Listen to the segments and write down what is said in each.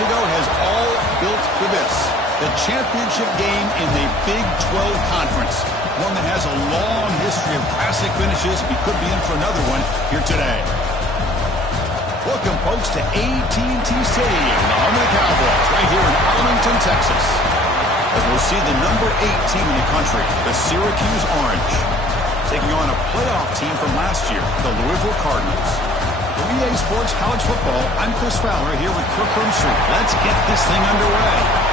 ago has all built for this. The championship game in the Big 12 Conference. One that has a long history of classic finishes. We could be in for another one here today. Welcome, folks, to AT&T Stadium, the home of the Cowboys, right here in Arlington, Texas. As we'll see the number 8 team in the country, the Syracuse Orange, taking on a playoff team from last year, the Louisville Cardinals. For EA Sports College Football, I'm Chris Fowler here with Kirk Hermstreet. Let's get this thing underway.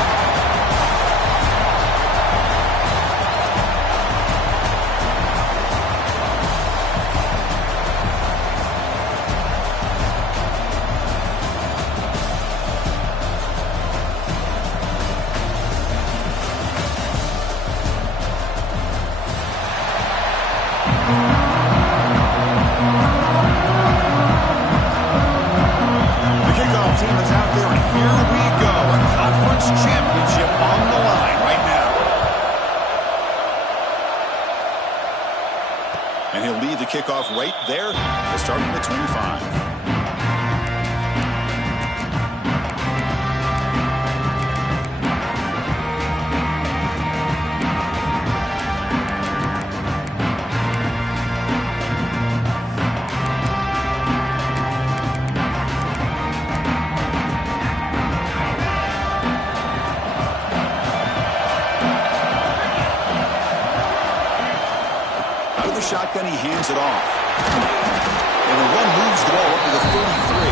And he'll lead the kickoff right there. He'll start at the 25. Shotgun, he hands it off. And the run moves the ball up to the 33.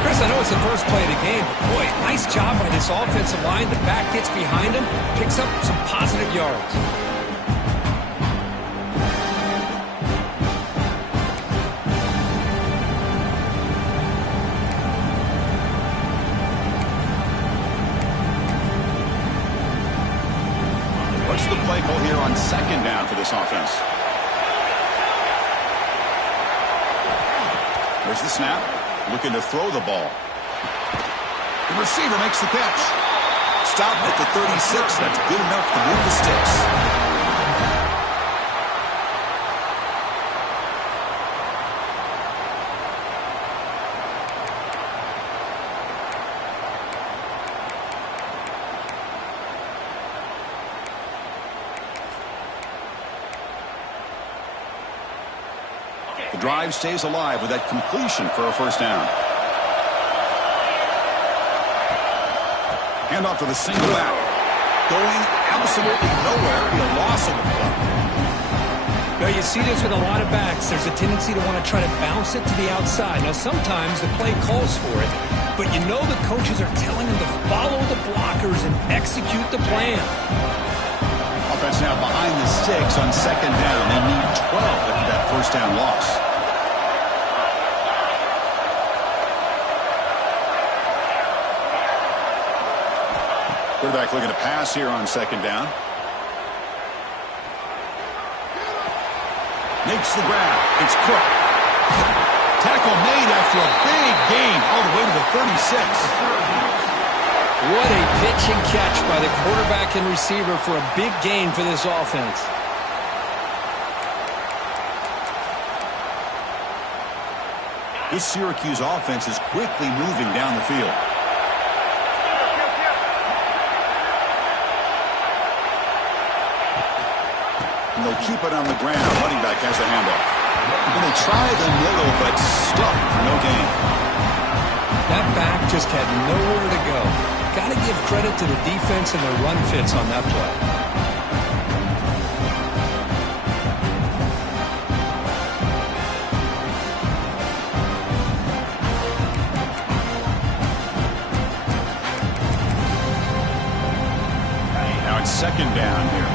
Chris, I know it's the first play of the game, but boy, nice job by this offensive line. The back gets behind him, picks up some positive yards. What's the play call here on second down for this offense? There's the snap. Looking to throw the ball. The receiver makes the catch. Stopped at the 36. That's good enough to move the sticks. The drive stays alive with that completion for a first down. Handoff to the single back. Going absolutely nowhere. A loss of the play. Now you see this with a lot of backs. There's a tendency to want to try to bounce it to the outside. Now sometimes the play calls for it, but you know the coaches are telling them to follow the blockers and execute the plan. Offense now behind the sticks on second down. They need 12 after that first down loss. Quarterback looking to pass here on second down. Makes the grab. It's Cook. Tackle made after a big gain all the way to the 36. What a pitch and catch by the quarterback and receiver for a big gain for this offense. This Syracuse offense is quickly moving down the field. And they'll keep it on the ground. Running back has the handoff. And they try the middle, but stuck for no gain. That back just had nowhere to go. Got to give credit to the defense and the run fits on that play. Now it's second down here.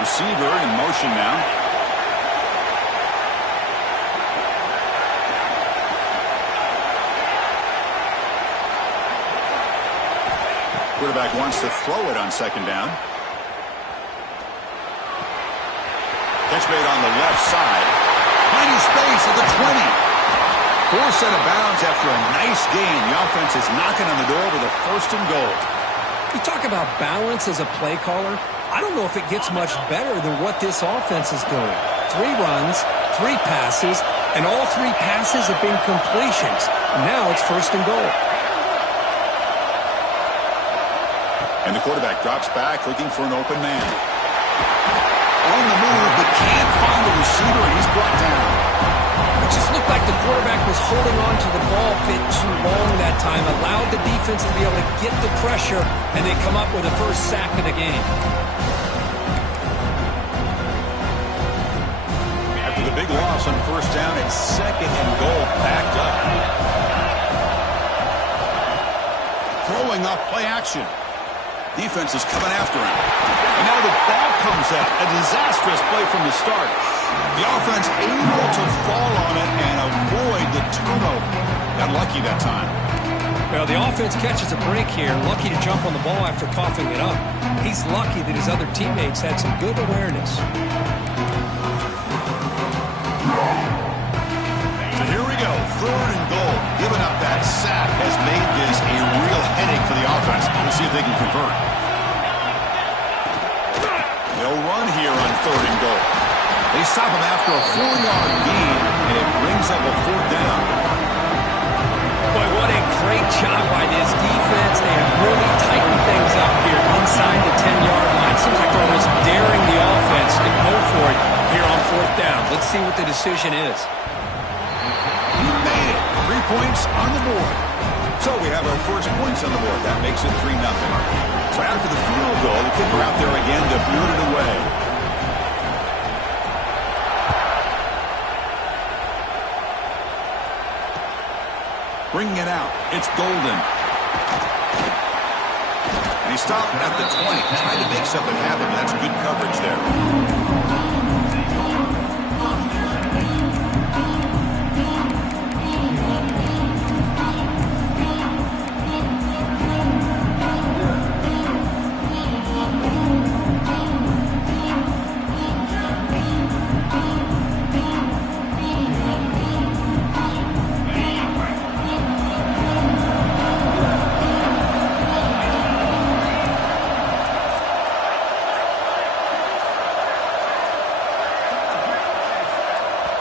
Receiver in motion now. Quarterback wants to throw it on second down. Catch made on the left side. Finding space at the 20. Forced out of bounds after a nice gain. The offense is knocking on the door with a first and goal. You talk about balance as a play caller. I don't know if it gets much better than what this offense is doing. 3 runs, 3 passes, and all 3 passes have been completions. Now it's 1st and goal. And the quarterback drops back looking for an open man. On the move, but can't find the receiver, and he's brought down. It just looked like the quarterback was holding on to the ball a bit too long that time, allowed the defense to be able to get the pressure, and they come up with the first sack of the game. After the big loss on 1st down, it's 2nd and goal, backed up. Throwing up play action. Defense is coming after him. And now the ball comes up. A disastrous play from the start. The offense able to fall on it and avoid the turnover. Got lucky that time. Well, the offense catches a break here. Lucky to jump on the ball after coughing it up. He's lucky that his other teammates had some good awareness. So here we go. 3rd and goal. Giving up that sack has made this a real headache for the offense. We'll see if they can convert. They'll run here on 3rd and goal. They stop him after a 4-yard gain, and it brings up a 4th down. Boy, what a great job by this defense. They have really tightened things up here inside the 10-yard line. Seems like they're almost daring the offense to go for it here on 4th down. Let's see what the decision is. He made it. 3 points on the board. So we have our first points on the board. That makes it 3-0. So after the field goal, the kicker out there again to boot it away. Bringing it out. It's Golden. And he stopped at the 20. Trying to make something happen, but that's good coverage there.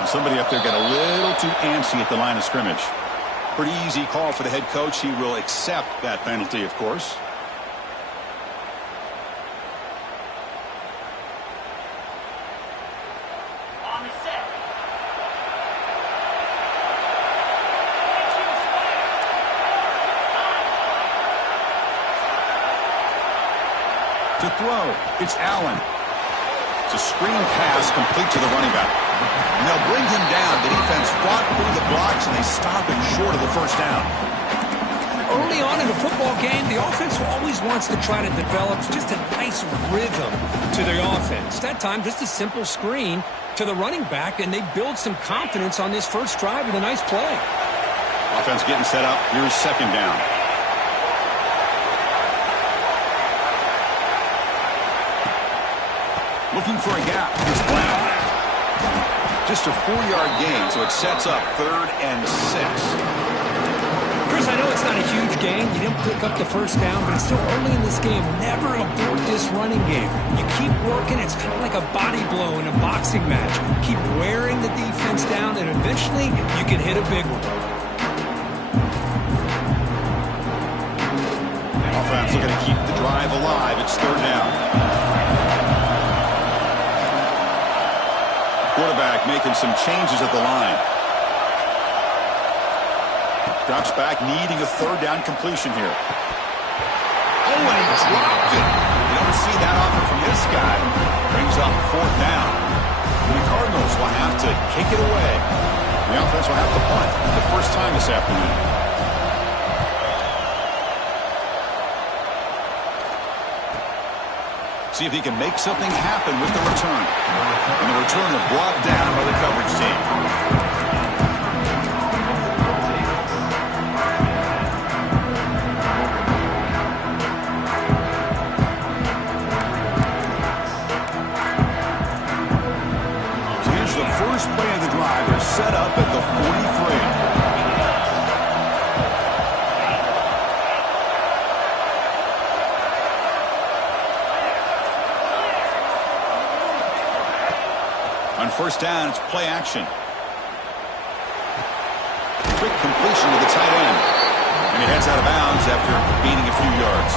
Somebody up there got a little too antsy at the line of scrimmage. Pretty easy call for the head coach. He will accept that penalty, of course. On the set. To throw, it's Allen. It's a screen pass complete to the running back. And they'll bring him down. The defense fought through the blocks, and they stop him short of the 1st down. Early on in a football game, the offense always wants to try to develop just a nice rhythm to their offense. That time, just a simple screen to the running back, and they build some confidence on this first drive with a nice play. Offense getting set up. Here's 2nd down. Looking for a gap. Here's Brown. Just a 4-yard gain, so it sets up 3rd and 6. Chris, I know it's not a huge game. You didn't pick up the 1st down, but it's still early in this game. Never abort this running game. You keep working. It's kind of like a body blow in a boxing match. Keep wearing the defense down, and eventually you can hit a big one. Offense looking to keep the drive alive. It's 3rd down. Quarterback making some changes at the line. Drops back, needing a 3rd down completion here. Oh, and he dropped it. You don't see that often from this guy. Brings up 4th down. The Cardinals will have to kick it away. The offense will have to punt for the first time this afternoon. See if he can make something happen with the return. And the return is brought down by the coverage team. So here's the first play of the drive. They're set up at the 43. On first down. It's play action. Quick completion to the tight end. And he heads out of bounds after gaining a few yards.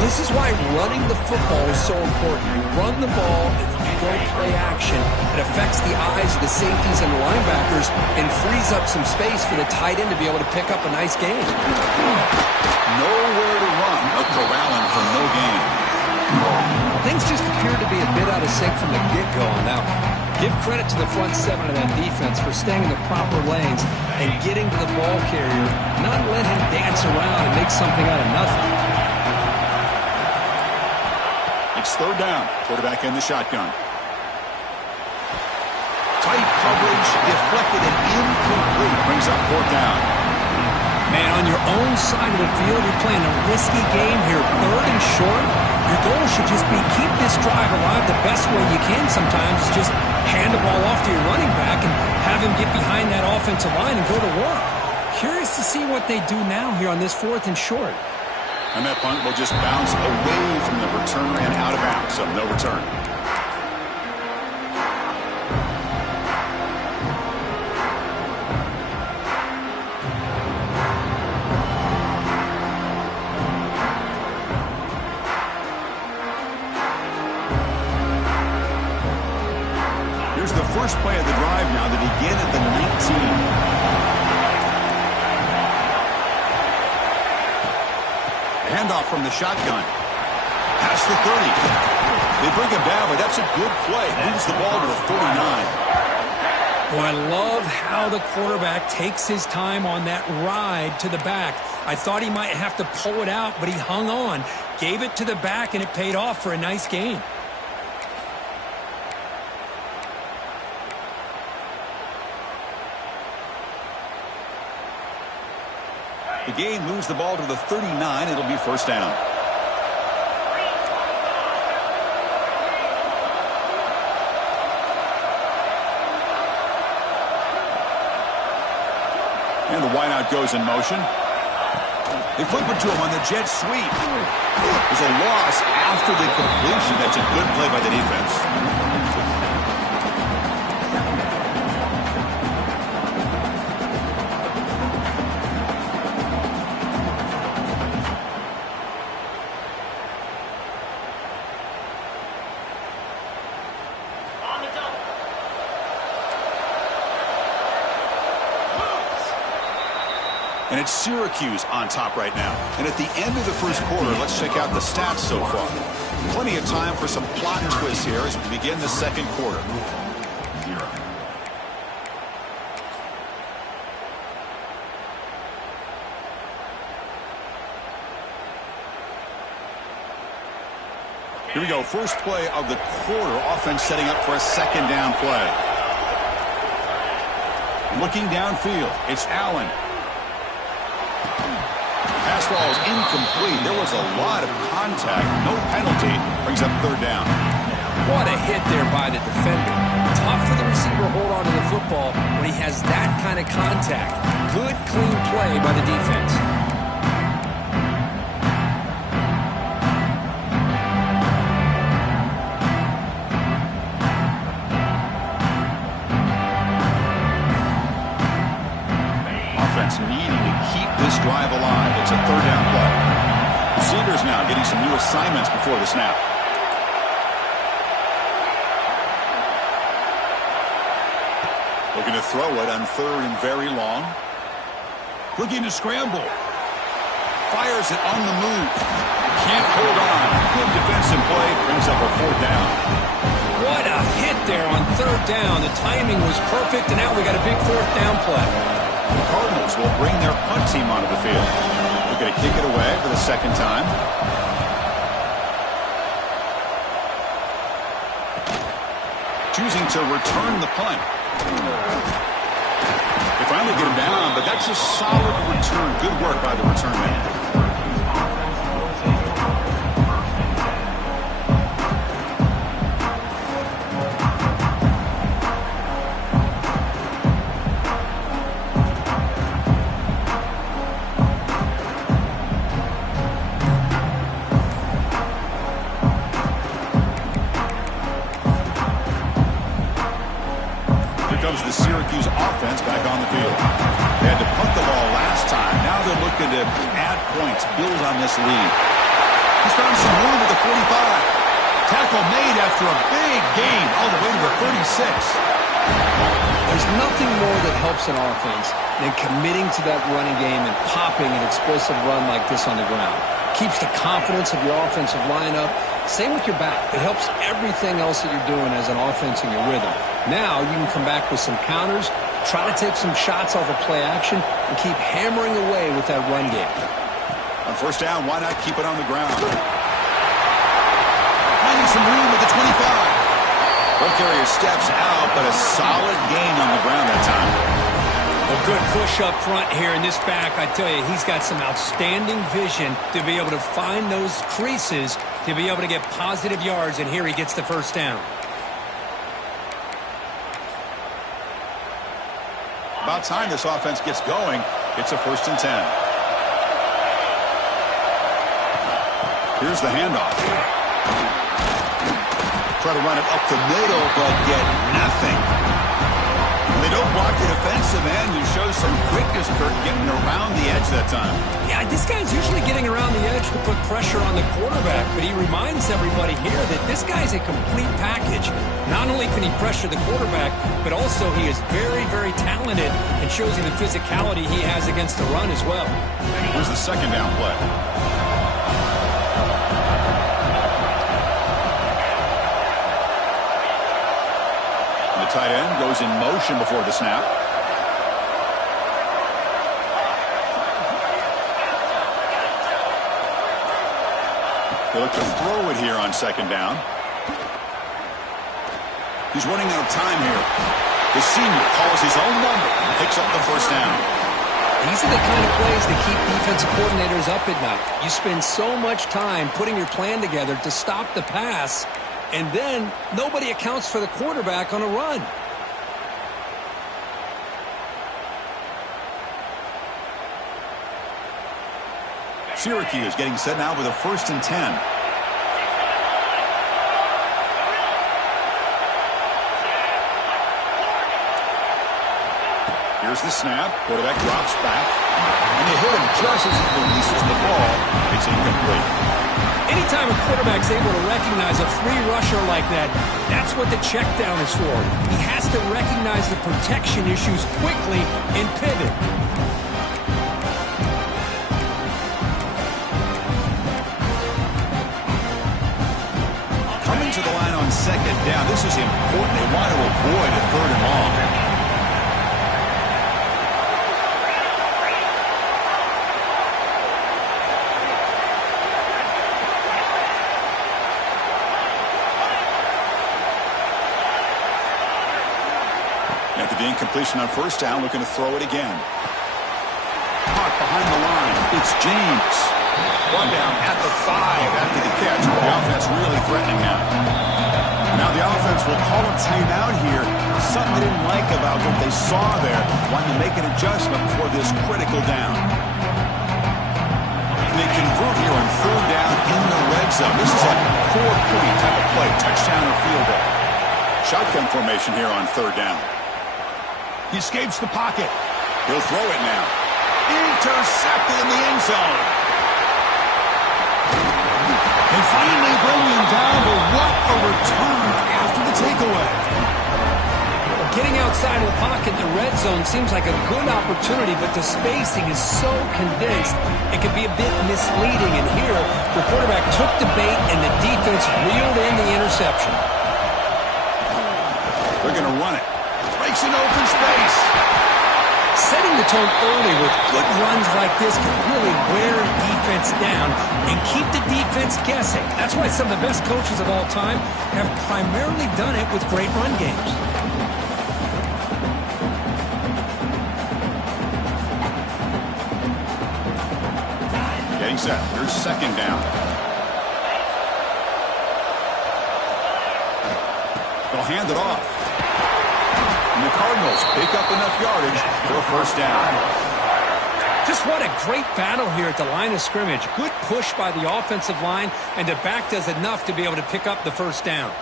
This is why running the football is so important. You run the ball and then you go play action. It affects the eyes of the safeties and the linebackers and frees up some space for the tight end to be able to pick up a nice gain. Nowhere to run. A corralling for no gain. Things just appear to be a bit out of sync from the get-go on that one. Give credit to the front seven of that defense for staying in the proper lanes and getting to the ball carrier, not letting him dance around and make something out of nothing. It's third down. Quarterback in the shotgun. Tight coverage, deflected and incomplete. Brings up fourth down. Man, on your own side of the field, you're playing a risky game here. Third and short. Your goal should just be keep this drive alive the best way you can sometimes. Just hand the ball off to your running back and have him get behind that offensive line and go to work. Curious to see what they do now here on this fourth and short. And that punt will just bounce away from the returner and out of bounds, so no return. Here's the first play of the drive now to begin at the 19. Handoff from the shotgun. Past the 30. They bring him down, but that's a good play. Moves the ball to the 49. Boy, I love how the quarterback takes his time on that ride to the back. I thought he might have to pull it out, but he hung on. Gave it to the back, and it paid off for a nice gain. The game moves the ball to the 39. It'll be first down. And the wideout goes in motion. They flip it to him on the jet sweep. There's a loss after the completion. That's a good play by the defense. And it's Syracuse on top right now. And at the end of the first quarter, let's check out the stats so far. Plenty of time for some plot twists here as we begin the second quarter. Here we go. First play of the quarter. Offense setting up for a second down play. Looking downfield. It's Allen. Pass ball is incomplete. There was a lot of contact. No penalty. Brings up third down. What a hit there by the defender. Tough for the receiver to hold on to the football when he has that kind of contact. Good, clean play by the defense. Offense needing to keep this drive alive. It's a third down play. Receivers now getting some new assignments before the snap. Looking to throw it on third and very long. Looking to scramble. Fires it on the move. Can't hold on. Good defensive play. Brings up a fourth down. What a hit there on third down. The timing was perfect, and now we got a big fourth down play. The Cardinals will bring their punt team onto the field. They're going to kick it away for the second time. Choosing to return the punt. They finally get him down, but that's a solid return. Good work by the return man. Syracuse offense back on the field. They had to punt the ball last time. Now they're looking to add points, build on this lead. He's found some room at the 45. Tackle made after a big gain all the way to the 36. There's nothing more that helps an offense than committing to that running game and popping an explosive run like this on the ground. Keeps the confidence of your offensive lineup. Same with your back. It helps everything else that you're doing as an offense in your rhythm. Now you can come back with some counters, try to take some shots off of play action, and keep hammering away with that run game. On first down, why not keep it on the ground? Finding some room at the 25. Ball carrier steps out, but a solid gain on the ground that time. A good push up front here in this back. I tell you, he's got some outstanding vision to be able to find those creases, to be able to get positive yards, and here he gets the first down. About time this offense gets going. It's a 1st and 10. Here's the handoff. Try to run it up the middle, but get nothing. They don't block the defensive end, who shows some quickness, Kurt, getting around the edge that time. Yeah, this guy's usually getting around the edge to put pressure on the quarterback, but he reminds everybody here that this guy's a complete package. Not only can he pressure the quarterback, but also he is very, very talented and shows you the physicality he has against the run as well. Here's the 2nd down play. The tight end goes in motion before the snap. They look to throw it here on 2nd down. He's running out of time here. The senior calls his own number and picks up the first down. These are the kind of plays that keep defensive coordinators up at night. You spend so much time putting your plan together to stop the pass, and then nobody accounts for the quarterback on a run. Syracuse getting set now with a 1st and 10. Here's the snap. Quarterback drops back. And they hit him just as he releases the ball. It's incomplete. Anytime a quarterback's able to recognize a free rusher like that, that's what the check down is for. He has to recognize the protection issues quickly and pivot. Coming to the line on 2nd down. This is important. They want to avoid a 3rd and long. After the incompletion on 1st down, looking to throw it again. Caught behind the line. It's James. One down at the 5 after the catch. The offense really threatening now. Now the offense will call a timeout here. Something they didn't like about what they saw there. Wanting to make an adjustment for this critical down. And they convert here on 3rd down in the red zone. This is a 4-point type of play. Touchdown or field goal. Shotgun formation here on 3rd down. He escapes the pocket. He'll throw it now. Intercepted in the end zone. They finally bring him down, but what a return after the takeaway. Getting outside of the pocket in the red zone seems like a good opportunity, but the spacing is so condensed, it can be a bit misleading. And here, the quarterback took the bait, and the defense reeled in the interception. They're going to run it. Breaks an open space. Setting the tone early with good runs like this can really wear a defense down and keep the defense guessing. That's why some of the best coaches of all time have primarily done it with great run games. Getting set. Here's 2nd down. They'll hand it off. And the Cardinals pick up enough yardage for a 1st down. Just what a great battle here at the line of scrimmage. Good push by the offensive line, and the back does enough to be able to pick up the 1st down.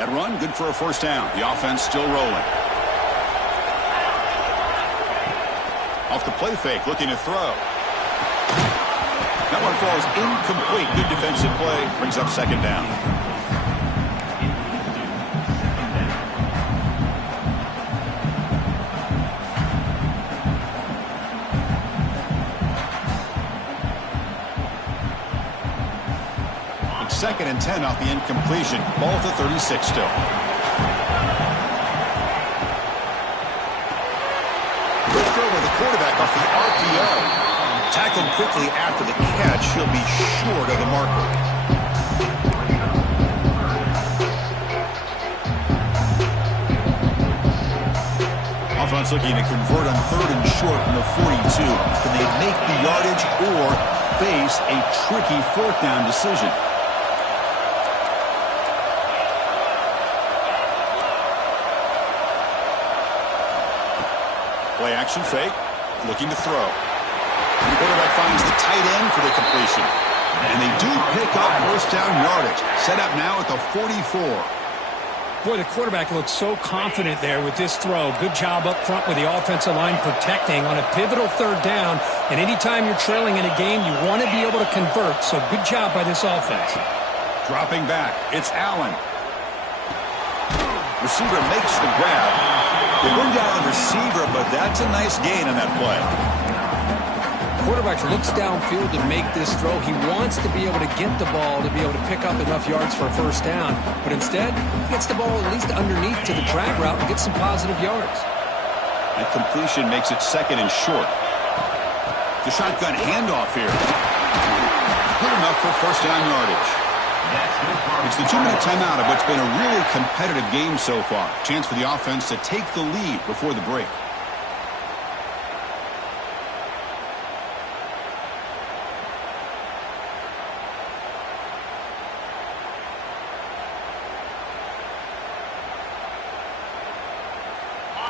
That run, good for a first down. The offense still rolling. Off the play fake, looking to throw. That one falls incomplete. Good defensive play. Brings up second down. It's 2nd and 10 off the incompletion. Ball at the 36 still. Good throw by the quarterback off the RPO. Tackled quickly after the catch. He'll be short of the marker. Offense looking to convert on 3rd and short from the 42. Can they make the yardage or face a tricky 4th down decision? Play action fake. Looking to throw. The quarterback finds the tight end for the completion. And they do pick up first down yardage. Set up now at the 44. Boy, the quarterback looks so confident there with this throw. Good job up front with the offensive line protecting on a pivotal 3rd down. And anytime you're trailing in a game, you want to be able to convert. So good job by this offense. Dropping back, it's Allen. Receiver makes the grab. They bring down the receiver, but that's a nice gain on that play. Quarterback looks downfield to make this throw. He wants to be able to get the ball to be able to pick up enough yards for a first down. But instead, he gets the ball at least underneath to the drag route and gets some positive yards. That completion makes it 2nd and short. The shotgun handoff here. Good enough for first down yardage. It's the 2-minute timeout of what's been a really competitive game so far. Chance for the offense to take the lead before the break.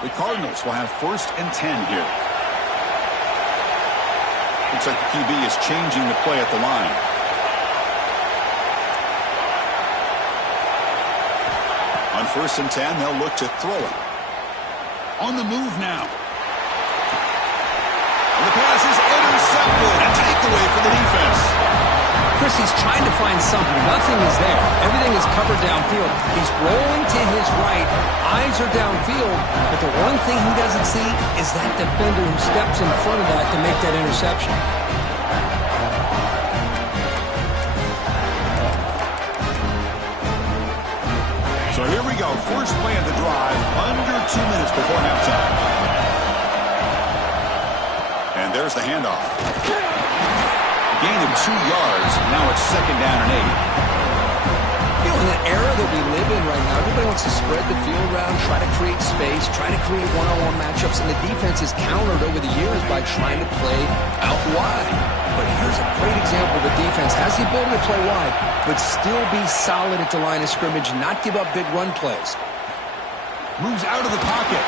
The Cardinals will have 1st and 10 here. Looks like the QB is changing the play at the line. On 1st and 10, they'll look to throw it. On the move now. And the pass is intercepted. A takeaway for the defense. Chris, he's trying to find something. Nothing is there. Everything is covered downfield. He's rolling to his right. Eyes are downfield. But the one thing he doesn't see is that defender who steps in front of that to make that interception. So here we go. First play of the drive. Under 2 minutes before halftime. And there's the handoff. Gain of 2 yards. Now it's 2nd down and 8. You know, in the era that we live in right now, everybody wants to spread the field around, try to create space, try to create one-on-one matchups, and the defense is countered over the years by trying to play out wide. But here's a great example. The defense has the ability to play wide, but still be solid at the line of scrimmage, not give up big run plays. Moves out of the pocket.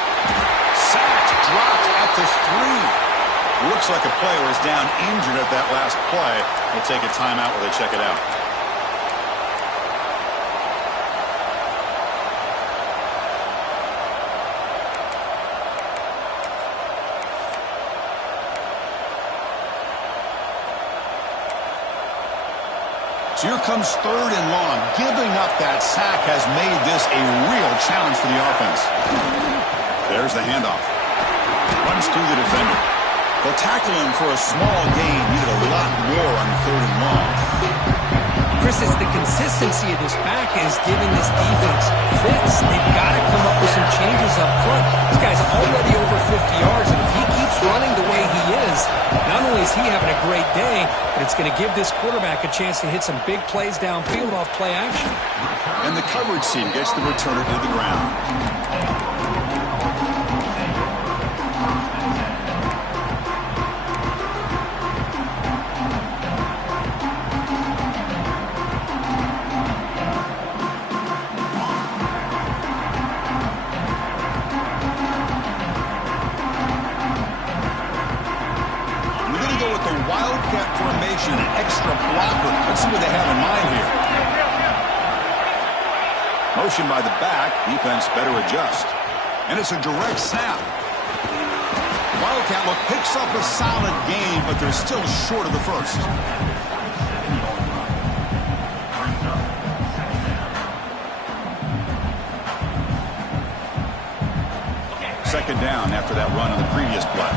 Sacked, dropped at the 3. Looks like a player is down injured at that last play. We'll take a timeout while they check it out. So here comes 3rd and long. Giving up that sack has made this a real challenge for the offense. There's the handoff. Runs through the defender. They'll tackle him for a small gain. Needed a lot more on 3rd and long. Chris, it's the consistency of this back is giving this defense fits. They've got to come up with some changes up front. This guy's already over 50 yards, and if he keeps running the way he is, not only is he having a great day, but it's going to give this quarterback a chance to hit some big plays downfield off play action. And the coverage team gets the returner to the ground. Wildcat formation, an extra blocker. Let's see what they have in mind here. Motion by the back. Defense better adjust. And it's a direct snap. Wildcat picks up a solid game, but they're still short of the first. Second down after that run on the previous play.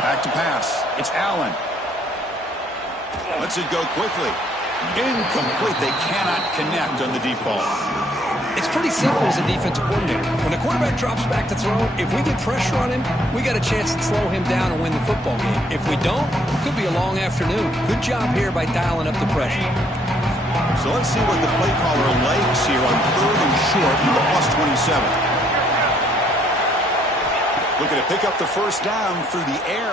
Back to pass. It's Allen. Lets it go quickly. Incomplete. They cannot connect on the deep ball. It's pretty simple as a defensive coordinator. When the quarterback drops back to throw, if we get pressure on him, we got a chance to slow him down and win the football game. If we don't, it could be a long afternoon. Good job here by dialing up the pressure. So let's see what the play caller likes here on 3rd and short from the +27. Looking to pick up the first down through the air.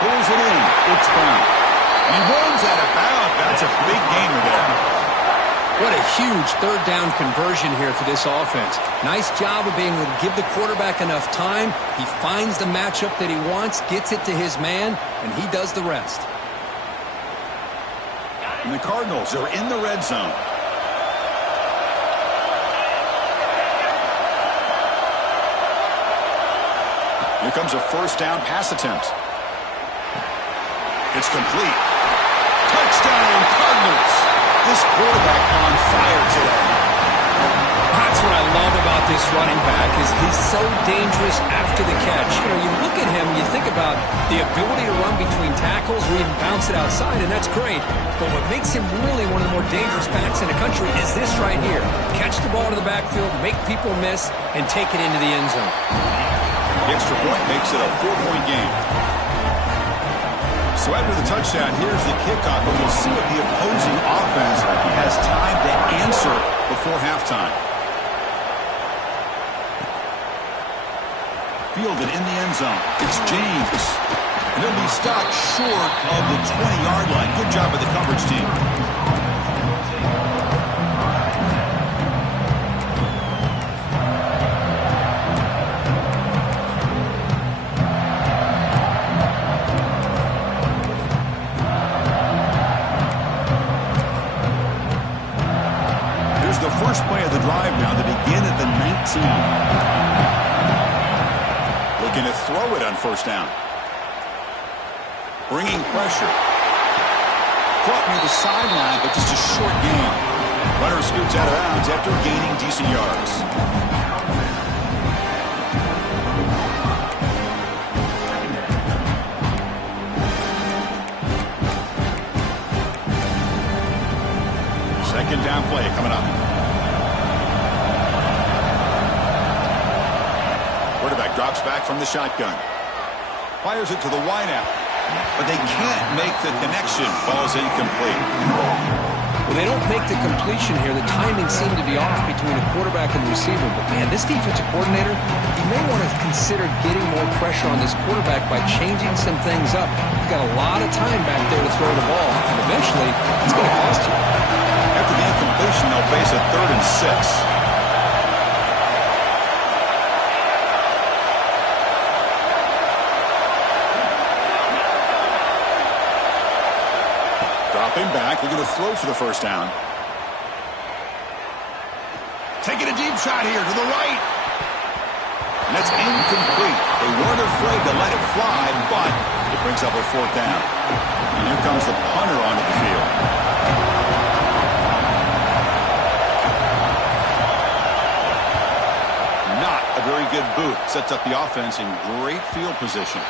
Pulls it in. It's Brown. He runs out of bounds. That's a big gainer there. What a huge 3rd down conversion here for this offense. Nice job of being able to give the quarterback enough time. He finds the matchup that he wants, gets it to his man, and he does the rest. And the Cardinals are in the red zone. Here comes a first down pass attempt. It's complete. Touchdown, Cardinals. This quarterback on fire today. That's what I love about this running back is he's so dangerous after the catch. You know, you look at him, you think about the ability to run between tackles or even bounce it outside, and that's great. But what makes him really one of the more dangerous backs in the country is this right here. Catch the ball to the backfield, make people miss, and take it into the end zone. The extra point makes it a 4-point game. So after the touchdown, here's the kickoff, and we'll see if the opposing offense has time to answer before halftime. Fielded in the end zone. It's James. And he'll be stopped short of the 20-yard line. Good job by the coverage team. Here's the first play of the drive now to begin at the 19. Looking to throw it on first down. Bringing pressure. Caught near the sideline, but just a short gain. Runner scoots out of bounds after gaining decent yards. Second down play coming up. Quarterback drops back from the shotgun. Fires it to the wideout. But they can't make the connection. Ball's incomplete. Well, they don't make the completion here. The timing seemed to be off between the quarterback and the receiver. But, man, this defensive coordinator, he may want to consider getting more pressure on this quarterback by changing some things up. He's got a lot of time back there to throw the ball. And eventually, it's going to cost you. After the incompletion, they'll face a 3rd and 6. Dropping back, looking to throw for the first down. Taking a deep shot here to the right. And that's incomplete. They weren't afraid to let it fly, but it brings up a 4th down. And here comes the punter onto the field. Not a very good boot. Sets up the offense in great field position.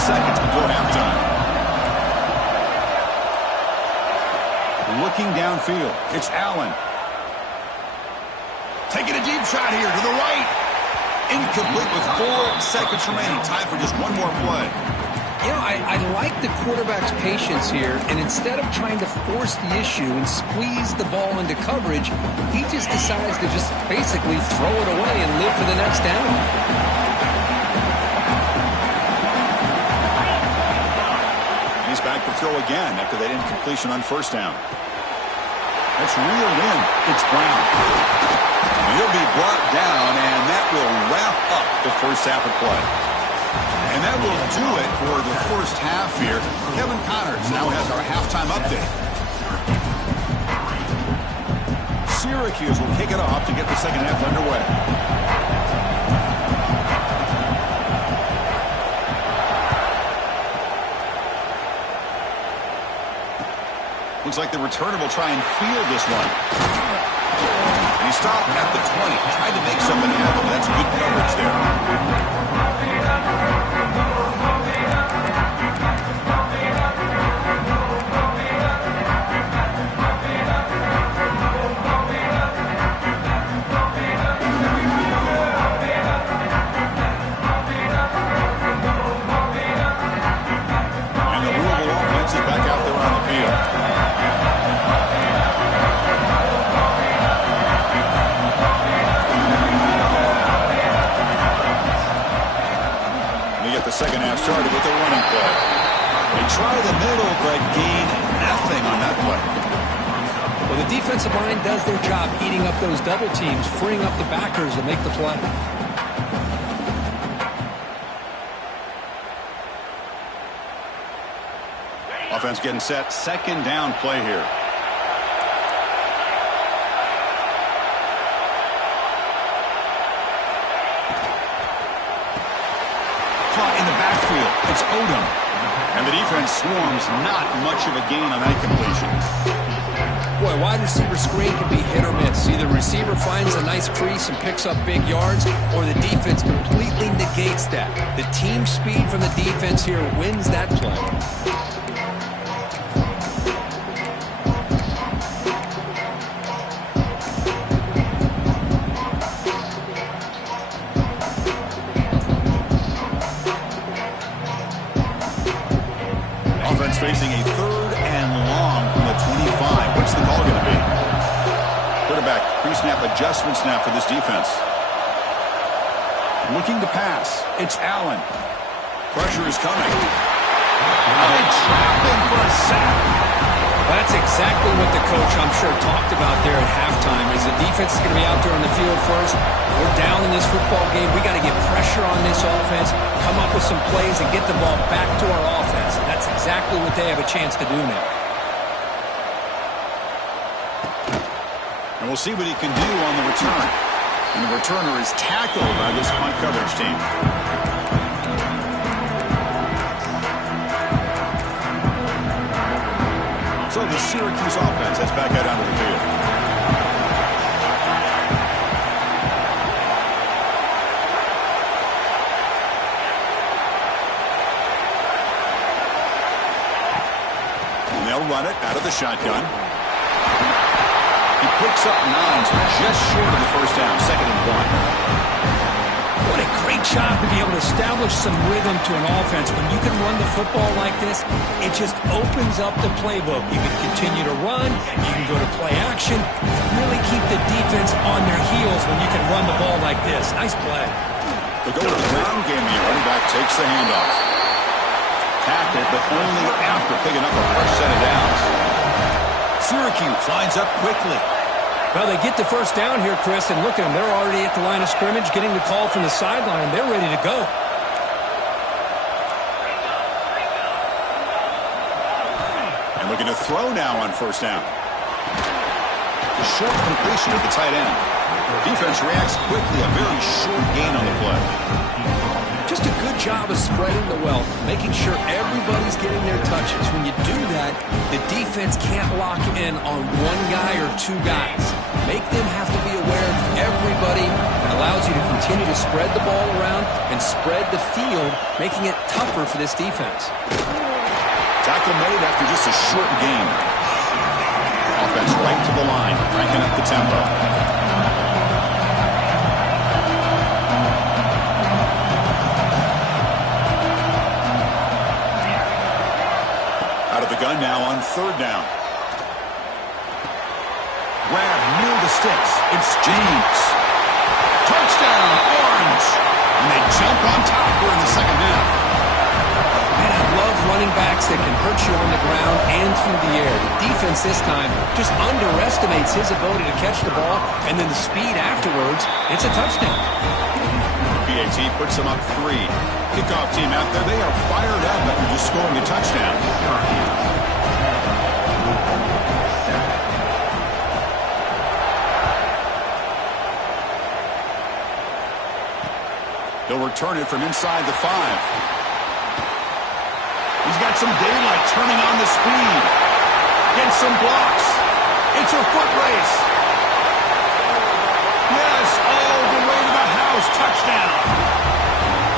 Seconds before halftime. Looking downfield. It's Allen. Taking a deep shot here to the right. Incomplete with 4 seconds remaining. Time for just one more play. You know, I like the quarterback's patience here, and instead of trying to force the issue and squeeze the ball into coverage, he just decides to just basically throw it away and live for the next down. He's back to throw again after that incompletion on first down. That's reeled in. It's Brown. He'll be brought down, and that will wrap up the first half of play. And that will do it for the first half here. Kevin Connors now has our halftime update. Syracuse will kick it off to get the second half underway. Looks like the returner will try and field this one. And he stopped at the 20. Tried to make something happen, but that's good coverage there. And the Louisville offense is back out there on the field. The second half started with a running play. They try the middle, but gain nothing on that play. Well, the defensive line does their job eating up those double teams, freeing up the backers to make the play. Offense getting set. Second down play here. In the backfield, it's Odom. And the defense swarms, not much of a gain on that completion. Boy, wide receiver screen can be hit or miss. Either receiver finds a nice crease and picks up big yards, or the defense completely negates that. The team speed from the defense here wins that play. Facing a third and long from the 25. What's the call going to be? Quarterback pre-snap adjustment snap for this defense. Looking to pass. It's Allen. Pressure is coming. They trap him for a sack. That's exactly what the coach, I'm sure, talked about there at halftime, is the defense is going to be out there on the field first. We're down in this football game. We got to get pressure on this offense, come up with some plays, and get the ball back to our offense. That's exactly what they have a chance to do now. And we'll see what he can do on the return. And the returner is tackled by this punt coverage team. So the Syracuse offense heads back out onto the field. And they'll run it out of the shotgun. He picks up 9, so just short of the first down, 2nd and 1. What a great job to be able to establish some rhythm to an offense. When you can run the football like this, it just opens up the playbook. You can continue to run, you can go to play action, really keep the defense on their heels when you can run the ball like this. Nice play. They go to the ground game, the running back takes the handoff. Tackled, but only after picking up a fresh set of downs. Syracuse lines up quickly. Well, they get the first down here, Chris, and look at them. They're already at the line of scrimmage, getting the call from the sideline. They're ready to go. And looking to throw now on first down. A short completion at the tight end. Defense reacts quickly. A very short gain on the play. Just a good job of spreading the wealth, making sure everybody's getting their touches. When you do that, the defense can't lock in on one guy or two guys. Make them have to be aware of everybody. It allows you to continue to spread the ball around and spread the field, making it tougher for this defense. Tackle made after just a short gain. Offense right to the line, cranking up the tempo. on third down. Grab near the sticks. It's James. Touchdown, Orange. And they jump on top here in the second half. Man, I love running backs that can hurt you on the ground and through the air. The defense this time just underestimates his ability to catch the ball, and then the speed afterwards, it's a touchdown. PAT puts them up 3. Kickoff team out there, they are fired up after just scoring a touchdown. They'll return it from inside the 5. He's got some daylight turning on the speed. Gets some blocks. It's a foot race. Yes, all the way to the house. Touchdown.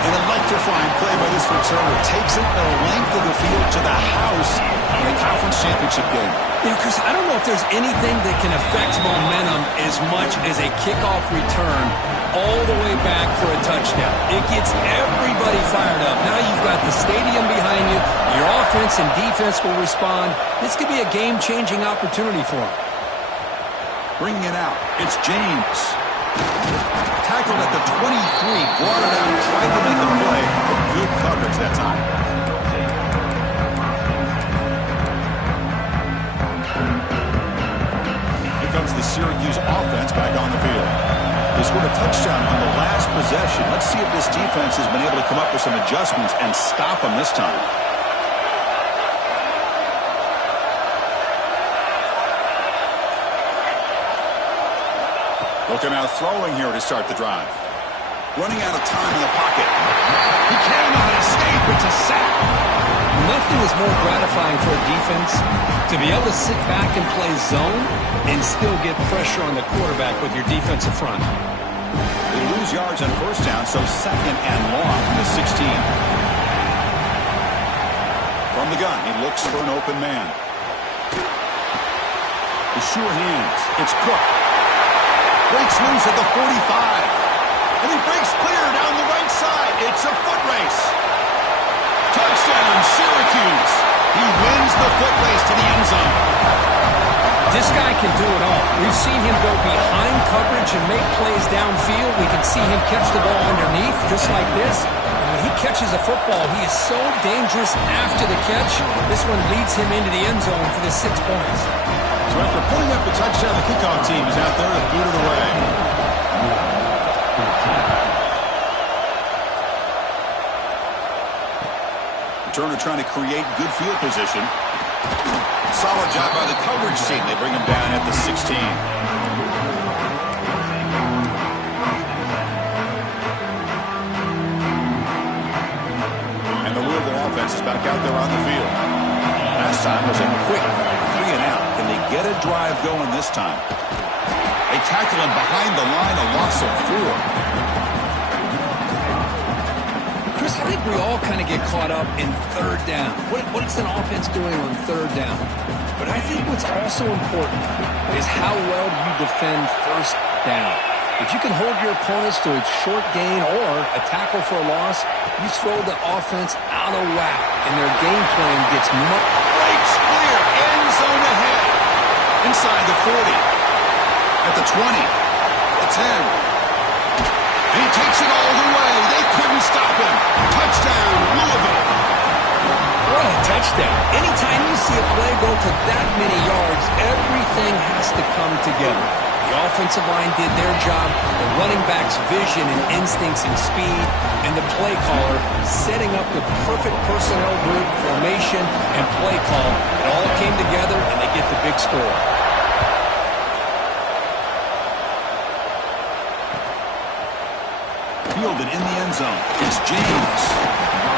An electrifying play by this returner. Takes it the length of the field to the house in the conference championship game. Yeah, Chris, I don't know if there's anything that can affect momentum as much as a kickoff return all the way back for a touchdown. It gets everybody fired up. Now you've got the stadium behind you. Your offense and defense will respond. This could be a game-changing opportunity for them. Bringing it out. It's James. Tackled at the 23. Brought it out. Tried to make the play. Good coverage that time. Here comes the Syracuse offense back on the field. They scored a touchdown on the last possession. Let's see if this defense has been able to come up with some adjustments and stop them this time. Looking out throwing here to start the drive. Running out of time in the pocket. He cannot escape. It's a sack. Nothing is more gratifying for a defense to be able to sit back and play zone and still get pressure on the quarterback with your defensive front. They lose yards on first down, so second and long from the 16. From the gun, he looks for an open man. The sure hands. It's Cook. Breaks loose at the 45. And he breaks clear down the right side. It's a foot race. Touchdown, Syracuse. He wins the foot race to the end zone. This guy can do it all. We've seen him go behind coverage and make plays downfield. We can see him catch the ball underneath, just like this. And when he catches a football, he is so dangerous after the catch. This one leads him into the end zone for the 6 points. So after putting up a touchdown, the kickoff team is out there to boot it away. Turner trying to create good field position. Solid job by the coverage team. They bring him down at the 16. And the Louisville offense is back out there on the field. Last time was a quick 3 and out. Can they get a drive going this time? They tackle him behind the line, a loss of 4. Chris, I think we all kind of get caught up in third down. What's an offense doing on third down? But I think what's also important is how well you defend first down. If you can hold your opponents to a short gain or a tackle for a loss, you throw the offense out of whack, and their game plan gets much. Breaks clear, end zone ahead. Inside the 40. At the 20. The 10. And he takes it all the way. They couldn't stop him. Touchdown, Louisville. What a touchdown. Anytime you see a play go for that many yards, everything has to come together. The offensive line did their job, the running back's vision and instincts and speed, and the play caller setting up the perfect personnel group, formation, and play call. It all came together, and they get the big score. Fielded in the end zone. It's James.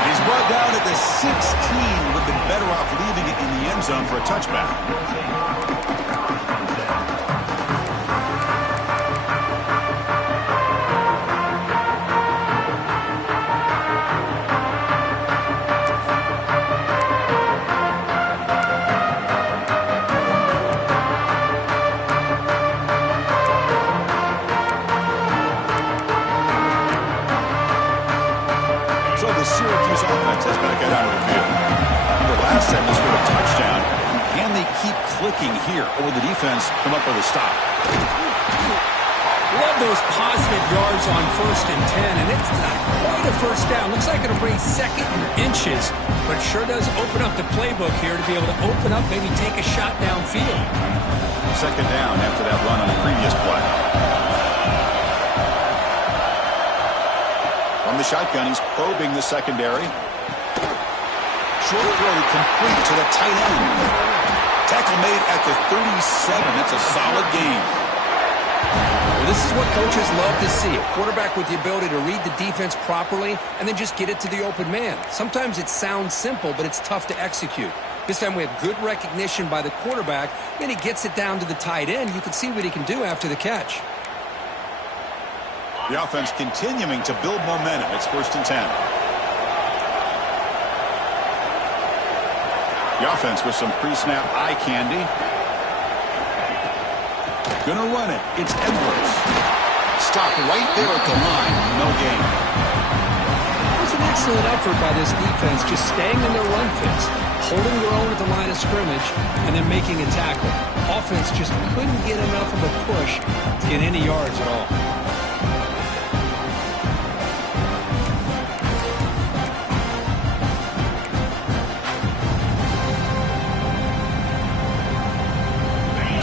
He's brought down at the 16. Would have been better off leaving it in the end zone for a touchback. Syracuse offense has back out of the field. The last time they scored a touchdown, you keep clicking here, or will the defense come up with a stop? Love those positive yards on 1st and 10, and it's not quite a first down. Looks like it'll bring second and inches, but it sure does open up the playbook here to be able to open up, maybe take a shot downfield. Second down after that run on the previous play. From the shotgun, he's probing the secondary. Short throw complete to the tight end. Tackle made at the 37. That's a solid game. Well, this is what coaches love to see. A quarterback with the ability to read the defense properly and then just get it to the open man. Sometimes it sounds simple, but it's tough to execute. This time we have good recognition by the quarterback. Then he gets it down to the tight end. You can see what he can do after the catch. The offense continuing to build momentum. It's 1st and 10. The offense with some pre-snap eye candy. Gonna run it. It's Edwards. Stopped right there at the line. No gain. It was an excellent effort by this defense, just staying in their run fits, holding their own at the line of scrimmage, and then making a tackle. Offense just couldn't get enough of a push to get any yards at all.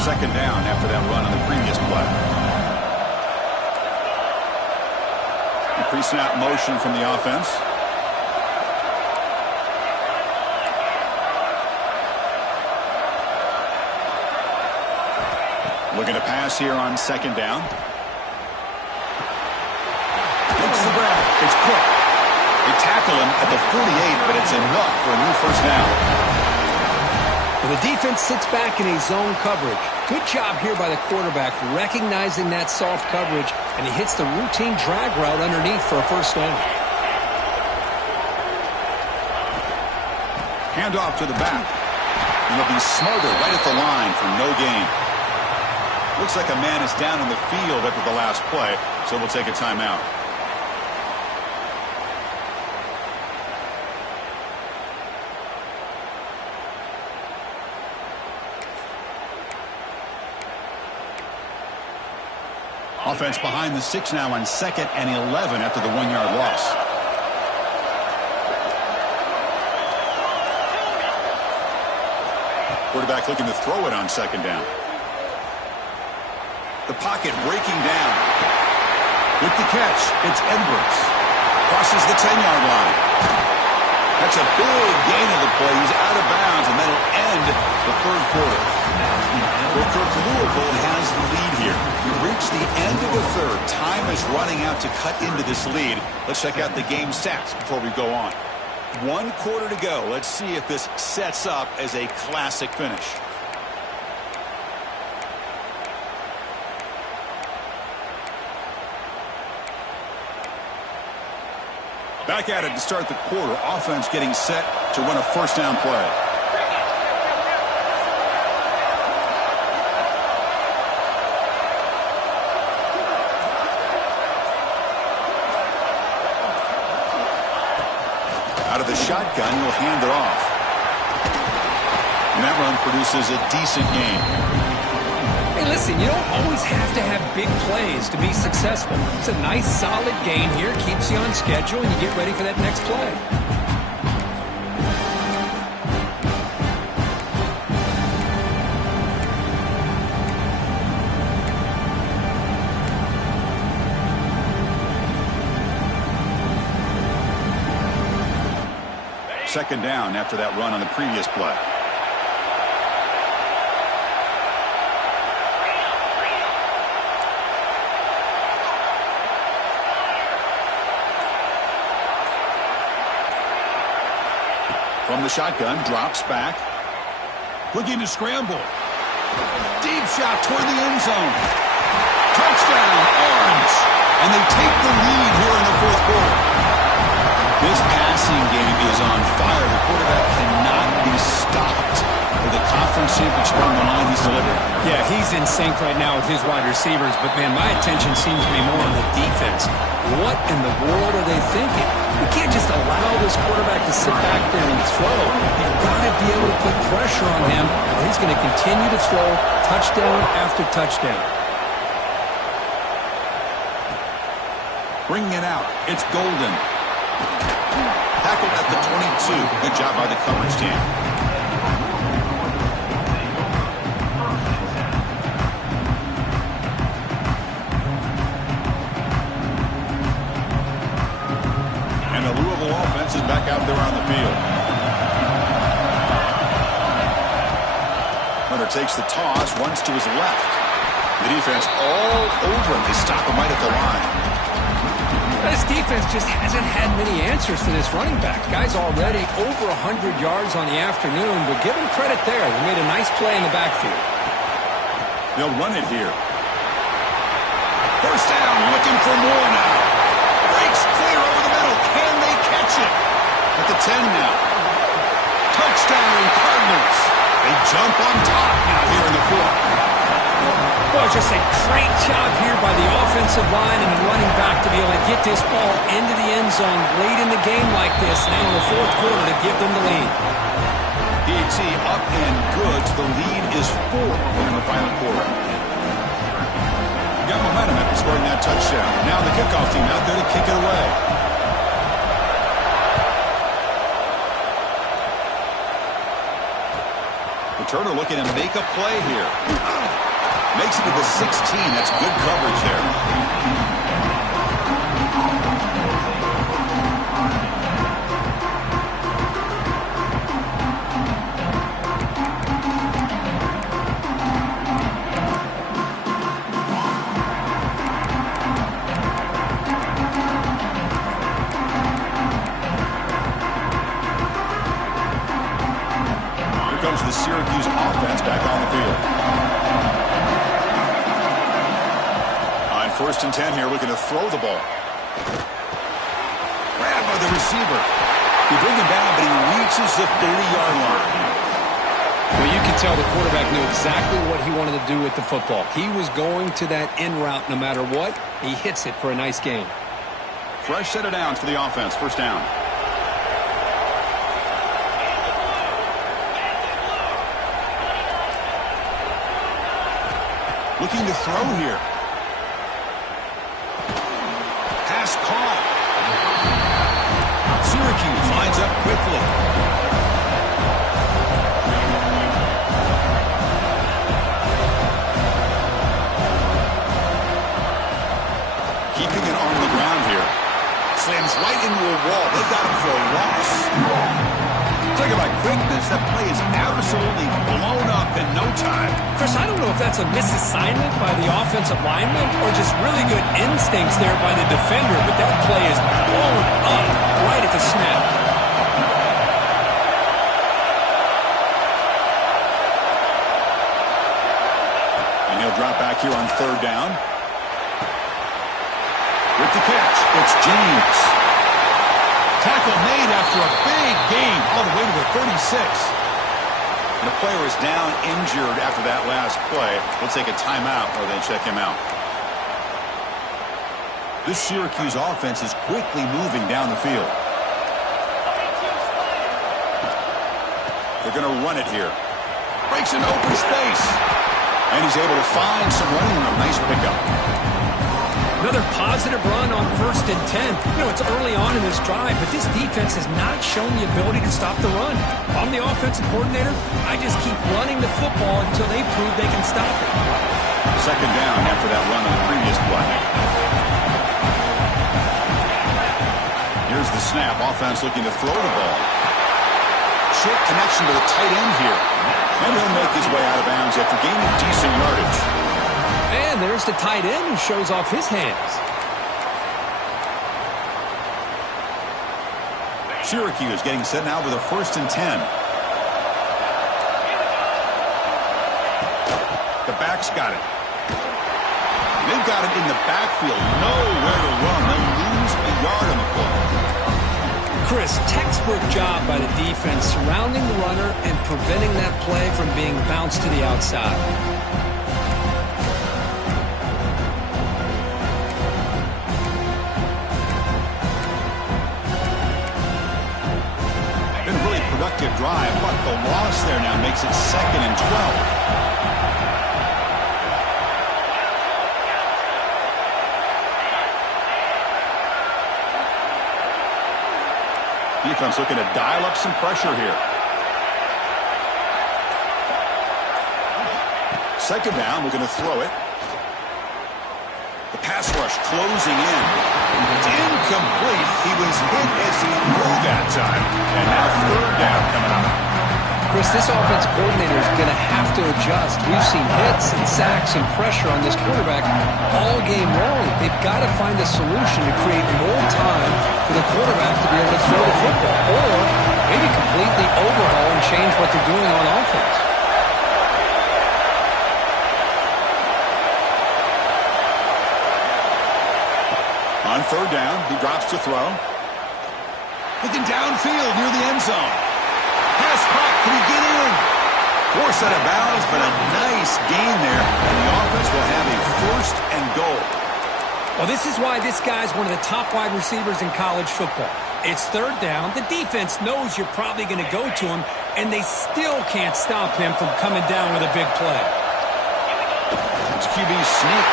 Second down after that run on the previous play. A pre-snap motion from the offense. Looking to pass here on second down. Makes the grab. It's Cook. They tackle him at the 48, but it's enough for a new first down. Well, the defense sits back in a zone coverage. Good job here by the quarterback recognizing that soft coverage, and he hits the routine drag route underneath for a first down. Hand off to the back. And he'll be smarter right at the line for no gain. Looks like a man is down in the field after the last play, so we'll take a timeout. Offense behind the 6 now on 2nd and 11 after the 1-yard loss. Quarterback looking to throw it on second down. The pocket breaking down. With the catch, it's Edwards. Crosses the 10-yard line. That's a big gain of the play. He's out of bounds, and that'll end the 3rd quarter. Louisville has the lead here. We reached the end of the 3rd. Time is running out to cut into this lead. Let's check out the game stats before we go on. 1 quarter to go. Let's see if this sets up as a classic finish. Back at it to start the quarter. Offense getting set to run a first down play. Out of the shotgun, he'll hand it off. And that run produces a decent gain. Hey, listen, you don't always have to have big plays to be successful. It's a nice, solid gain here. Keeps you on schedule, and you get ready for that next play. Second down after that run on the previous play. From the shotgun, drops back. Looking to scramble. Deep shot toward the end zone. Touchdown, Orange. And they take the lead here in the 4th quarter. This passing game is on fire. The quarterback cannot be stopped. With the conference championship on the line, he's delivering. Yeah, he's in sync right now with his wide receivers, but, man, my attention seems to be more on the defense. defense. What in the world are they thinking? You can't just allow this quarterback to sit back there and throw. You've got to be able to put pressure on him, or he's going to continue to throw touchdown after touchdown. Bringing it out. It's Golden. Tackled at the 22. Good job by the coverage team. And the Louisville offense is back out there on the field. Hunter takes the toss, runs to his left. The defense all over him. They stop him right at the line. This defense just hasn't had many answers for this running back. Guy's already over 100 yards on the afternoon, but give him credit there. They made a nice play in the backfield. They'll run it here. First down, looking for more now. Breaks clear over the middle. Can they catch it? At the 10 now. Touchdown, Cardinals. They jump on top now here in the fourth. Boy, just a great job here by the offensive line and the running back to be able to get this ball into the end zone late in the game like this, now in the fourth quarter to give them the lead. PAT up and good. The lead is 4 in the final quarter. Got momentum after scoring that touchdown. Now the kickoff team out there to kick it away. Returner looking to make a play here. Makes it to the 16. That's good coverage there. Here comes the Syracuse offense back on the field. First and 10 here, looking to throw the ball. Grabbed by the receiver. He bring him down, but he reaches the 30-yard line. Well, you can tell the quarterback knew exactly what he wanted to do with the football. He was going to that end route no matter what. He hits it for a nice gain. Fresh set of downs for the offense. First down. Looking to throw here. Pass caught. Syracuse lines up quickly. Keeping it on the ground here. Slams right into a wall. They got him for a loss. Talking about quickness, that play is absolutely blown up in no time. Chris, I don't know if that's a misassignment by the offensive lineman or just really good instincts there by the defender, but that play is blown up right at the snap. And he'll drop back here on third down. With the catch, it's James. Tackle made after a big gain all the way to the 36. And the player is down injured after that last play. They'll take a timeout or they check him out. This Syracuse offense is quickly moving down the field. They're going to run it here. Breaks into open space. And he's able to find some running room. Nice pickup. Another positive run on 1st and 10. You know, it's early on in this drive, but this defense has not shown the ability to stop the run. If I'm the offensive coordinator, I just keep running the football until they prove they can stop it. Second down after that run on the previous play. Here's the snap. Offense looking to throw the ball. Short connection to the tight end here. And he'll make his way out of bounds after gaining decent yardage. And there's the tight end who shows off his hands. Syracuse getting set now with a 1st and 10. The back's got it. They've got it in the backfield. Nowhere to run. They'll lose a yard on the play. Chris, textbook job by the defense surrounding the runner and preventing that play from being bounced to the outside. drive, but the loss there now makes it 2nd and 12. Defense looking to dial up some pressure here. 2nd down, we're going to throw it. The pass rush closing in. It's incomplete. He was hit as he threw that time. And now 3rd down coming up. Chris, this offense coordinator is going to have to adjust. We've seen hits and sacks and pressure on this quarterback all game long. They've got to find a solution to create more time for the quarterback to be able to throw the football, or maybe completely overhaul and change what they're doing on offense. On 3rd down, he drops to throw. Looking downfield near the end zone. Pass caught. Can he get in? Forced out of bounds, but a nice gain there. And the offense will have a 1st and goal. Well, this is why this guy's one of the top wide receivers in college football. It's 3rd down. The defense knows you're probably going to go to him, and they still can't stop him from coming down with a big play. It's QB sneak.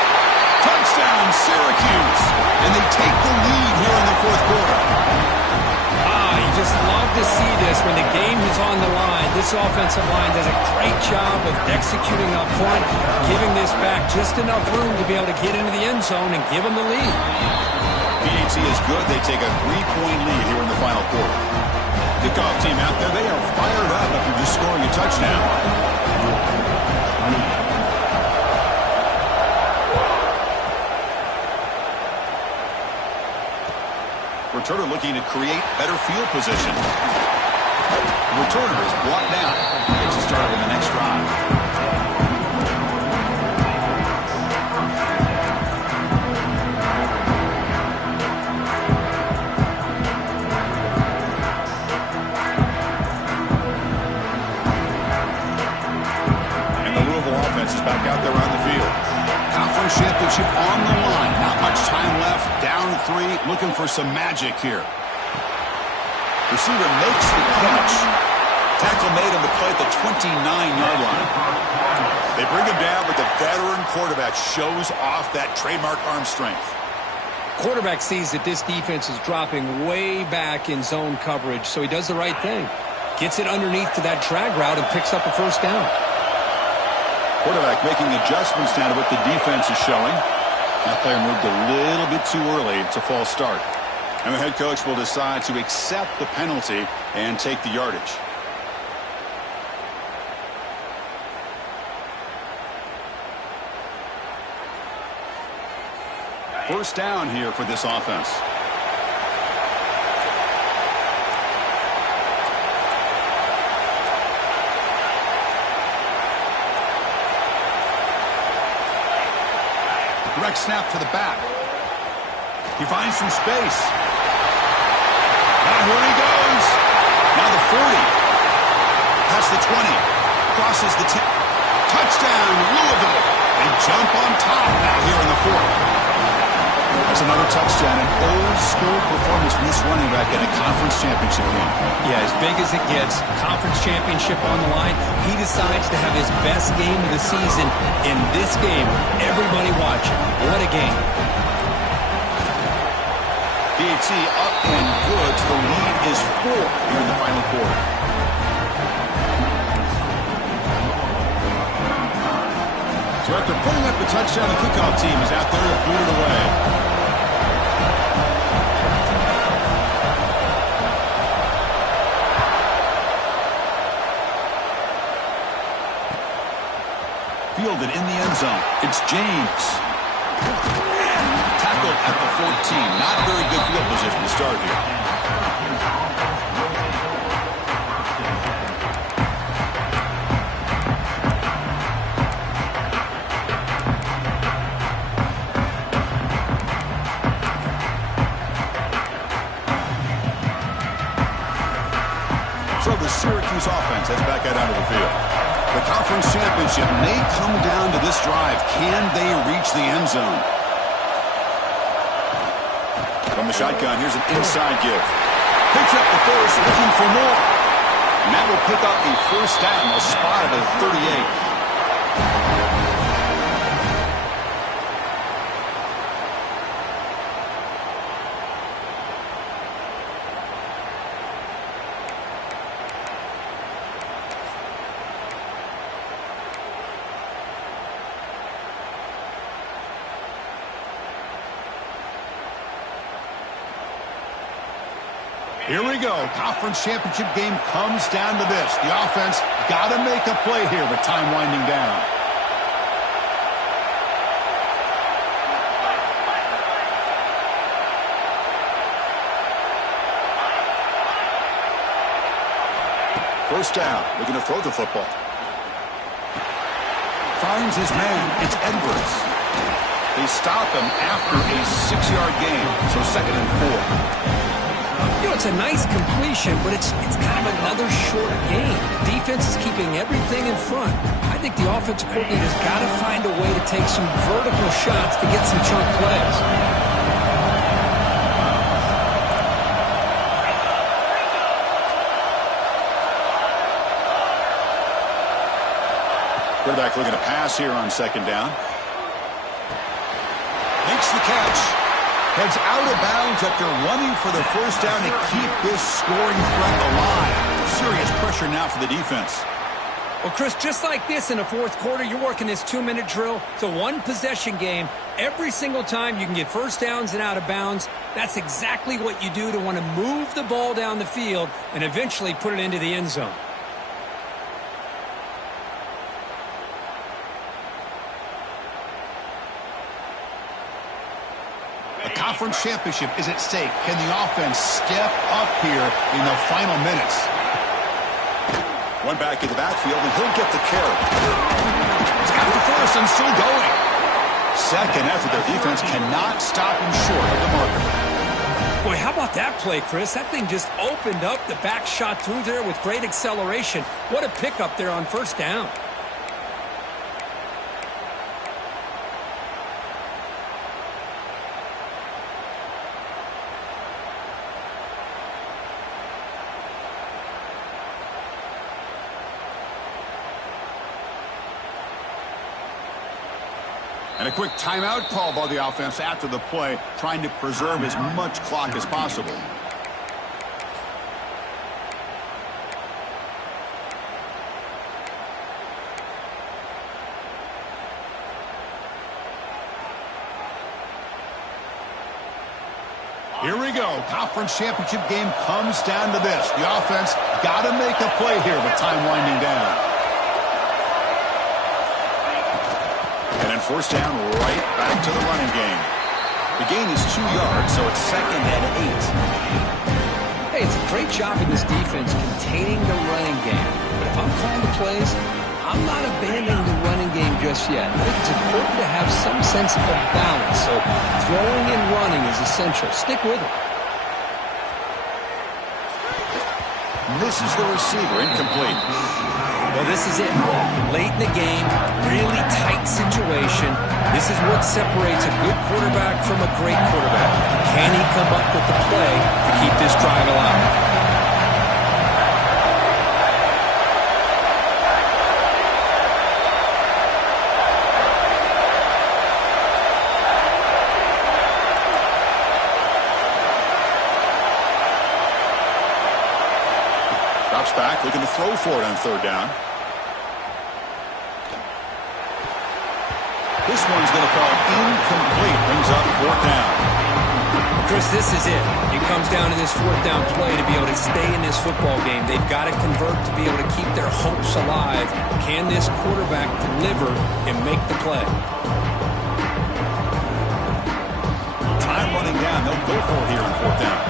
Touchdown, Syracuse. And they take the lead here in the 4th quarter. You just love to see this when the game is on the line. This offensive line does a great job of executing up front, giving this back just enough room to be able to get into the end zone and give them the lead. PAT is good. They take a 3-point lead here in the final quarter. Kickoff team out there, they are fired up after just scoring a touchdown. Returner looking to create better field position. The returner is brought down. Gets us started on the next drive. And the Louisville offense is back out there on the field. Conference championship on the line. Not much time left. Down 3. Looking for some magic here. Receiver makes the catch. Tackle made on the play at the 29-yard line. They bring him down, but the veteran quarterback shows off that trademark arm strength. Quarterback sees that this defense is dropping way back in zone coverage, so he does the right thing. Gets it underneath to that drag route and picks up a 1st down. Quarterback making adjustments now to what the defense is showing. That player moved a little bit too early. It's a false start. And the head coach will decide to accept the penalty and take the yardage. First down here for this offense. Direct snap to the back. He finds some space. And here he goes. Now the 40. Past the 20. Crosses the 10. Touchdown, Louisville. They jump on top now here in the 4th. That's another touchdown. An old-school performance from this running back at a conference championship game. Yeah, as big as it gets, conference championship on the line, he decides to have his best game of the season in this game. Everybody watching. What a game. PAT up and good. The lead is 4 here in the final quarter. So after putting up the touchdown, the kickoff team is out there to boot it away. Fielded in the end zone. It's James. Tackled at the 14. Not very good field position to start here. So the Syracuse offense heads back out onto the field. The conference championship may come down to this drive. Can they reach the end zone? From the shotgun, here's an inside give. Picks up the first, looking for more. And that will pick up the first down. They'll spot it at 38. Here we go. Conference championship game comes down to this. The offense got to make a play here with time winding down. First down. Looking to throw the football. Finds his man. It's Edwards. They stop him after a 6-yard gain. So 2nd and 4. You know, it's a nice completion, but it's kind of another short game. The defense is keeping everything in front. I think the offensive coordinator's got to find a way to take some vertical shots to get some chunk plays. Quarterback looking to pass here on 2nd down. Makes the catch. Heads out of bounds after running for the first down to keep this scoring threat alive. Serious pressure now for the defense. Well, Chris, just like this in the 4th quarter, you're working this 2-minute drill. It's a one-possession game. Every single time you can get first downs and out of bounds, that's exactly what you do to want to move the ball down the field and eventually put it into the end zone. A conference championship is at stake. Can the offense step up here in the final minutes? One back in the backfield, and he'll get the carry. He's got the first and still going. 2nd effort. Their defense cannot stop him short of the marker. Boy, how about that play, Chris? That thing just opened up. The back shot through there with great acceleration. What a pickup there on first down. And a quick timeout call by the offense after the play, trying to preserve as much clock as possible. Here we go. Conference championship game comes down to this. The offense got to make a play here with time winding down. And then first down, right back to the running game. The gain is 2 yards, so it's 2nd and 8. Hey, it's a great job in this defense containing the running game. But if I'm calling the plays, I'm not abandoning the running game just yet. I think it's important to have some sense of balance. So throwing and running is essential. Stick with it. Misses the receiver, incomplete. Well, this is it. Late in the game, really tight situation. This is what separates a good quarterback from a great quarterback. Can he come up with the play to keep this drive alive? Drops back, looking to throw for it on 3rd down. This one's going to fall incomplete. Brings up 4th down. Chris, this is it. It comes down to this 4th down play to be able to stay in this football game. They've got to convert to be able to keep their hopes alive. Can this quarterback deliver and make the play? Time running down. They'll go for it here on 4th down.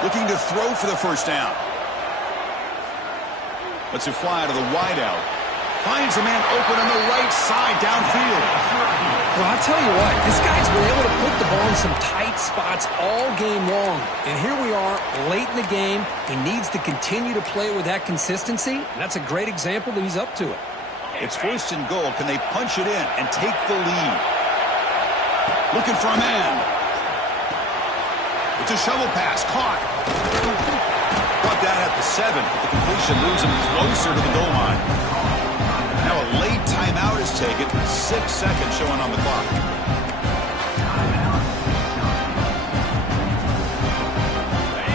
Looking to throw for the first down. Let's it fly to the wideout. Finds a man open on the right side downfield. Well, I'll tell you what, this guy's been able to put the ball in some tight spots all game long. And here we are, late in the game. He needs to continue to play with that consistency. And that's a great example that he's up to it. It's 1st and goal. Can they punch it in and take the lead? Looking for a man. It's a shovel pass. Caught. Brought down at the 7. But the completion moves him closer to the goal line. Now a late timeout is taken. 6 seconds showing on the clock.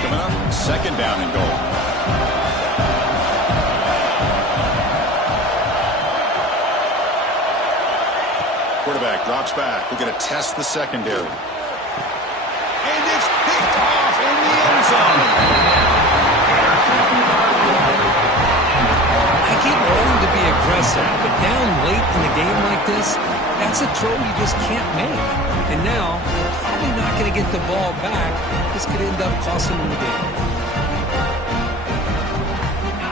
Coming up, 2nd down and goal. Quarterback drops back. We're going to test the secondary. And it's picked off in the end zone. I get wanting to be aggressive, but down late in a game like this, that's a throw you just can't make. And now, they're probably not going to get the ball back. This could end up costing them the game.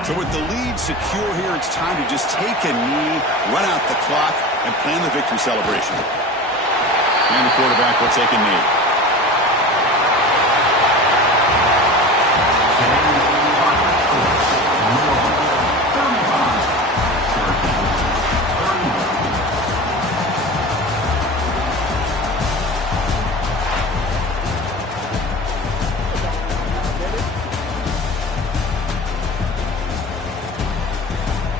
So with the lead secure here, it's time to just take a knee, run out the clock, and plan the victory celebration. And the quarterback will take a knee.